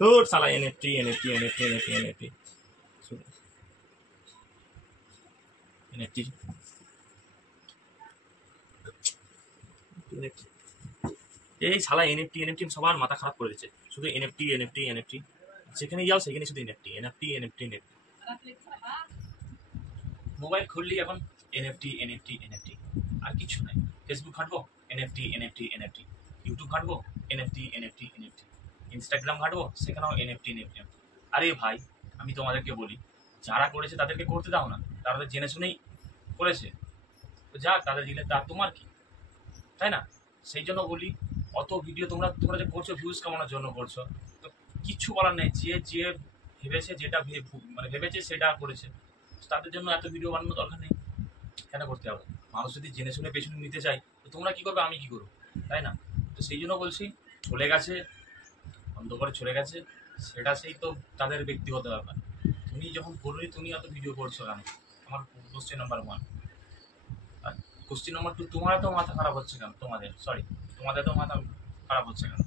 তোর সালা NFT NFT NFT NFT NFT NFT এই শালা এনএফটি এনএফটি সবার মাথা খারাপ করে দিচ্ছে, শুধু এনএফটি এনএফটি এনএফটি, যেখানে যাও সেখানে শুধু NFT NFT NFT NFT. Mobile খুললি এখন এনএফটি এনএফটি এনএফটি, আর কিছু নাই। ফেসবুক ঘাটবো এনএফটি এনএফটি এনএফটি, ইউটিউব ঘাটবো এনএফটি এনএফটি এনএফটি, ইনস্টাগ্রাম ঘাটবো সেখানেও এনএফটি এনএফটি। আরে ভাই আমি তোমাদেরকে বলি, যারা করেছে তাদেরকে করতে দাও না, তারা তো জেনে শুনেই করেছে, তো যাক তাদের দিলে তা তোমার কি, তাই না? সেই জন্য বলি, অত ভিডিও তোমরা তোমরা যে করছো ভিউজ কামানোর জন্য করছো, তো কিচ্ছু বলার নেই। যে যে ভেবেছে, যেটা মানে ভেবেছে সেটা করেছে, তাদের জন্য এত ভিডিও বানানোর দরকার নেই। কেন করতে হবে? মানুষ যদি জেনে শুনে পেছনে নিতে চায়, তো তোমরা কি করবে, আমি কি করবো, তাই না? তো সেই জন্য বলছি, চলে গেছে, বন্ধ করে চলে গেছে, সেটা সেই তো তাদের ব্যক্তিগত ব্যাপার। তুমি যখন করলি, তুমি এত ভিডিও করছো কেন? আমার কোশ্চেন নাম্বার 1। আর কোশ্চেন নাম্বার 2, তোমার এত মাথা খারাপ হচ্ছে কেন? তোমাদের এত মাথা খারাপ হচ্ছে কেন?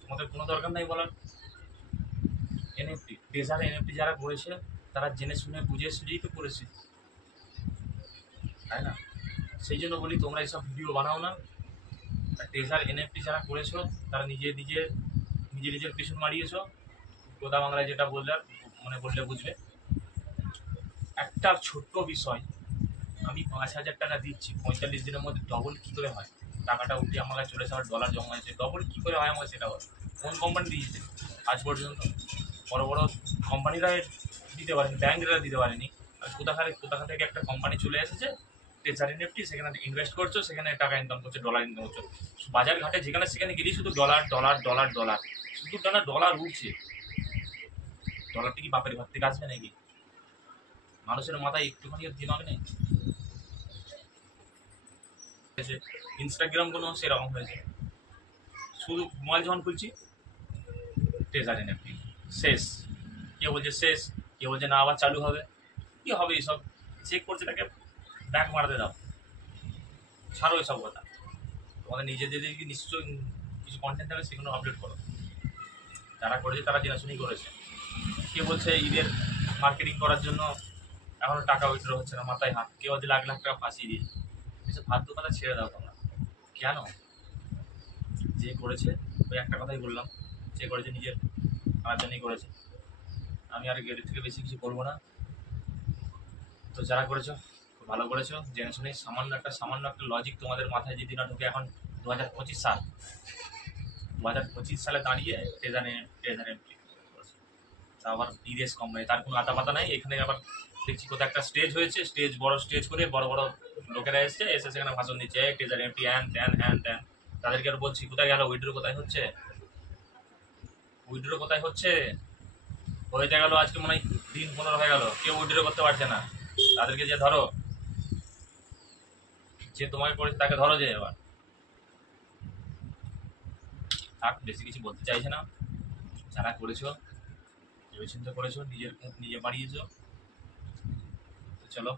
তোমাদের কোনো দরকার নাই বলার। এনএফটি ট্রেজার এনএফটি যারা করেছে, তারা জেনে শুনে বুঝে সুঝেই তো করেছে, তাই না? সেই জন্য বলি, তোমরা এইসব ভিডিও বানাও না। ট্রেজার এনএফটি যারা করেছো, তারা নিজের পিছন মারিয়েছো। গোদা বাংলায় যেটা বললাম, মনে বললে বুঝবে। একটা ছোট্ট বিষয়, আমি 5,000 টাকা দিচ্ছি, 45 দিনের মধ্যে ডবল কী করে হয়? টাকাটা উঠে আমার কাছে চলে এসে আবার ডলার জমা হয়েছে, ডবল কী করে হয় আমাকে সেটা বল। কোন কোম্পানি দিয়েছে আজ পর্যন্ত? বড় বড় কোম্পানিরা দিতে পারেনি, ব্যাংকরা দিতে পারেনি। আর কোথা থেকে একটা কোম্পানি চলে এসেছে, ট্রেজার এনএফটি, সেখানে ইনভেস্ট করছো, সেখানে টাকা ইনকাম করছো, ডলার ইনকাম করছো। বাজার ঘাটে যেখানে সেখানে গেলেই শুধু ডলার ডলার ডলার ডলার, শুধু ডলার উঠছে। ডলারটা কি বাপের ঘর থেকে আসবে নাকি? মানুষের মাথায় একটুখানি দিমাগ নেই। ইনস্টাগ্রাম কোনো সেরকম হয়েছে, শুধু মোবাইল যখন খুলছি ট্রেজার এনএফটি শেষ। কেউ বলছে শেষ, কেউ বলছে না আবার চালু হবে। কি হবে এইসব? চেক করছে, তাকে ব্যাক মারতে দাও, ছাড়ো এসব কথা। তোমাদের নিজেদের যদি নিশ্চয়ই কিছু কন্টেন্ট থাকে, সেগুলো আপলোড করো। যারা করেছে তারা জেনাশুনেই করেছে। কে বলছে ঈদের মার্কেটিং করার জন্য এখনো টাকা উইথড্র হচ্ছে না, মাথায় হাত। কেউ বলছে লাখ লাখ টাকা ফাঁসিয়ে দিয়েছে। এসব ফালতু কথা ছেড়ে দাও তোমরা। কেন? যে করেছে, ওই একটা কথাই বললাম, যে করেছে নিজের আমার জন্যই করেছে। আমি আর এর থেকে বেশি কিছু করবো না। তো যারা করেছো, খুব ভালো করেছো, জেনে শুনে। সামান্য একটা লজিক তোমাদের মাথায় যদি না ঢুকে, এখন 2025 সাল, 2025 সালে দাঁড়িয়ে ট্রেজারে তা আবার বিদেশ কোম্পানি, তার কোনো আতা পাতা নাই। এখানে আবার দেখছি কোথাও একটা স্টেজ হয়েছে, বড় স্টেজ করে বড় লোকেরা এসে সেখানে ভাষণ দিচ্ছে, ট্রেজার এমপি হ্যান ত্যান। তাদেরকে আর বলছি, কোথায় গেল উইড্রো? কোথায় হচ্ছে উইড্রো? কোথায় হচ্ছে? হয়ে গেল আজকে মনে হয় দিন 15 হয়ে গেল, কেউ উইড্রো করতে পারছে না। তাদেরকে যে ধরো, যে তোমাকে করেছে তাকে ধরো, যে এবার থাক, বেশি কিছু বলতে চাইছে না। যারা করেছো, ভেবেচিন্তে করেছো, নিজে বাড়িয়েছো। তো চলো,